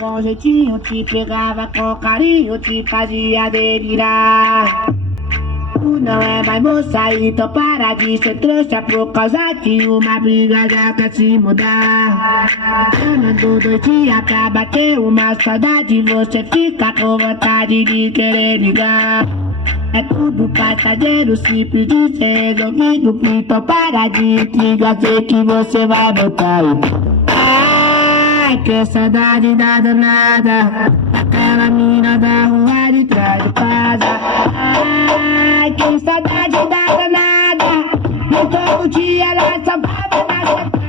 Com jeitinho te pegava, com carinho te fazia delirar. Tu não é mais moça, então para de ser trouxa. Por causa de uma briga já quer se mudar. Chamando 2 dias pra bater uma saudade, você fica com vontade de querer ligar. É tudo passageiro, simples de ser resolvido. Então para de intriga, sei que você vai voltar. Ai, que saudade da danada, daquela mina da rua de trás de casa. Ai, que saudade da danada, e todo dia ela só vai me dar.